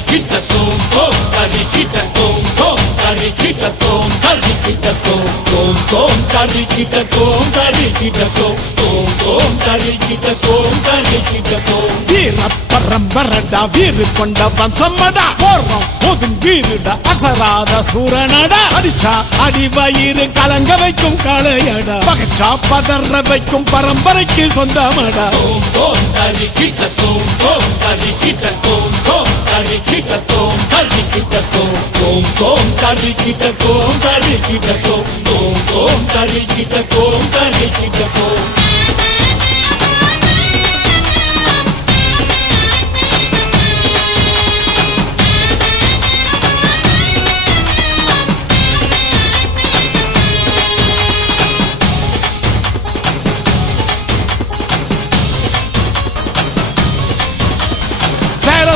kita tom tom kari kita tom tom kari kita tom kari kita tom tom tom kari kita tom kari kita tom tom tom kari kita tom kari kita tom வீர பரம்பரடா வீறு கொண்ட வம்சமடா போறோம் ஒதுங்கீருடா அசராத சூரனடா அடிச்சா அடி வயிறு கலங்க வைக்கும் காளையடா பகச்சா பதற வைக்கும் பரம்பரைக்கு சொந்தமடா tom tom kari kita tom tom kari kita tom tom kari kita tom kari kita tom tom tom kari kita tom kari kita tom tom tom kari kita tom kari kita tom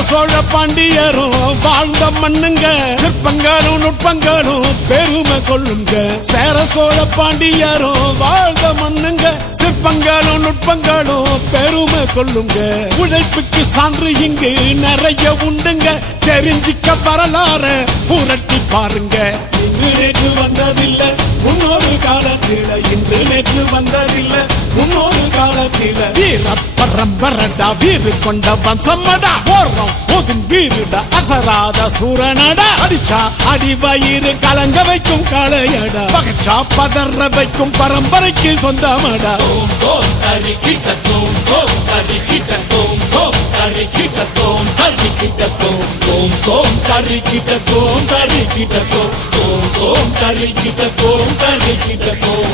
Chola பாண்டியரும் வாழ்ந்த மண்ணுங்க சிற்பங்களும் நுட்பங்களும் பெருமை சொல்லுங்க சேர சோழ பாண்டியரும் வாழ்ந்த மண்ணுங்க சிற்பங்களும் நுட்பங்களும் பெருமை சொல்லுங்க உழைப்புக்கு சான்று இங்கு நிறைய உண்டுங்க தெரிஞ்சிக்க வரலாறு புரட்டி பாருங்க இன்று நேற்று வந்ததில்லை முன்னொரு காலத்தில இன்று நேற்று வந்ததில்லை முன்னொரு காலத்தில வீர பரம்பரடா வீறு கொண்ட வம்சமடா போறோம் ஒதுங்கீருடா அசராத சூரனடா அடிச்சா அடி வயிறு கலங்க வைக்கும் காளையடா பகச்சா பதற வைக்கும் பரம்பரைக்கு சொந்தமடா tom tom kari kita tom tom kari kita tom tom kari kita tom kari kita tom tom tom kari kita tom kari kita tom tom tom kari kita tom kari kita tom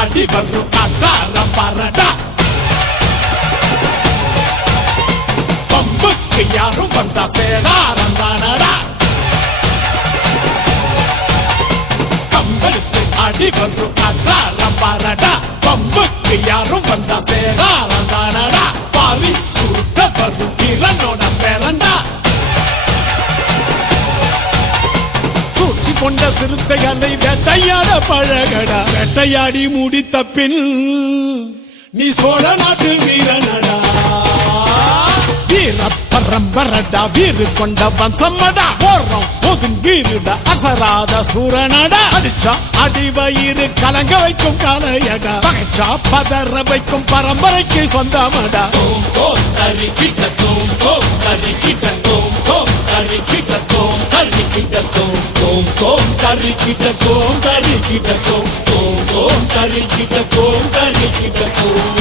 அடி வரும் காட்டார பாரடா பம்புக்கு யாரும் வந்தா சேதாரம் தானடா கம்பெடுத்து அடி வரும் காட்டார பாரடா பம்புக்கு யாரும் வந்தா சேதாரம் தானடா பாரி சுருட்ட வரும் திறனோட பேரண்டா கொண்ட சிறுத்தைகளை வேட்டையாட பழகடா வேட்டையாடி முடித்த பின் நீ சோழ நாட்டு வீரனடா வீர பரம்பரடா வீறு கொண்ட வம்சமடா போறோம் ஒதுங்கீருடா அசராத சூரனடா அடிச்சா அடி வயிறு கலங்க வைக்கும் காளையடா பகச்சா பதற வைக்கும் பரம்பரைக்கு சொந்தமடா tom tom kari kita tom tom kari kita tom tom kari kita tom kari kita tom tom tom kari kita tom kari kita tom tom tom kari kita tom kari kita tom